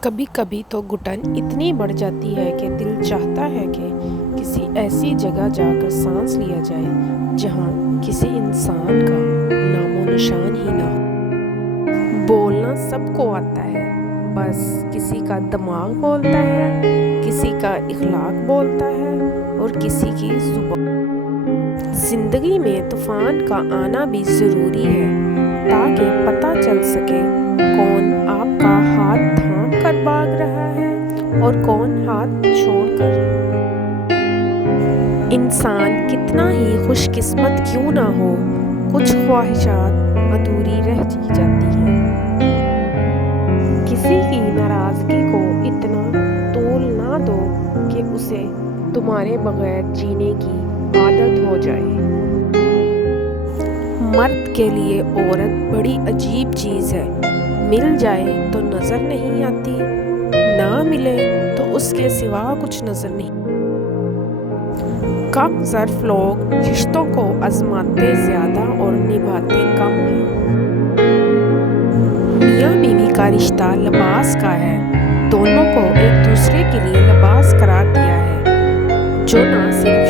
کبھی کبھی تو گھٹن اتنی بڑھ جاتی ہے کہ دل چاہتا ہے کہ کسی ایسی جگہ جا کر سانس لیا جائے جہاں کسی انسان کا نام و نشان ہی نہ ہو۔ بولنا سب کو آتا ہے، بس کسی کا دماغ بولتا ہے، کسی کا اخلاق بولتا ہے اور کسی کی زبان۔ زندگی میں طوفان کا آنا بھی ضروری ہے تاکہ پتہ چل سکے کون آپ کا ہاتھ تھام کر بھاگ رہا ہے اور کون ہاتھ چھوڑ کر۔ انسان کتنا ہی خوش قسمت کیوں نہ ہو، کچھ خواہشات ادھوری رہ جاتی ہیں۔ کسی کی ناراضگی کو اتنا طول نہ دو کہ اسے تمہارے بغیر جینے کی عادت ہو جائے۔ مرد کے لیے عورت بڑی عجیب چیز ہے، مل جائے تو نظر نہیں آتی، نہ ملے تو اس کے سوا کچھ نظر نہیں۔ کم ظرف لوگ رشتوں کو آزماتے زیادہ اور نبھاتے کم ہیں۔ میاں بیوی کا رشتہ لباس کا ہے، دونوں کو ایک دوسرے کے لیے لباس قرار دیا ہے، جو نہ صرف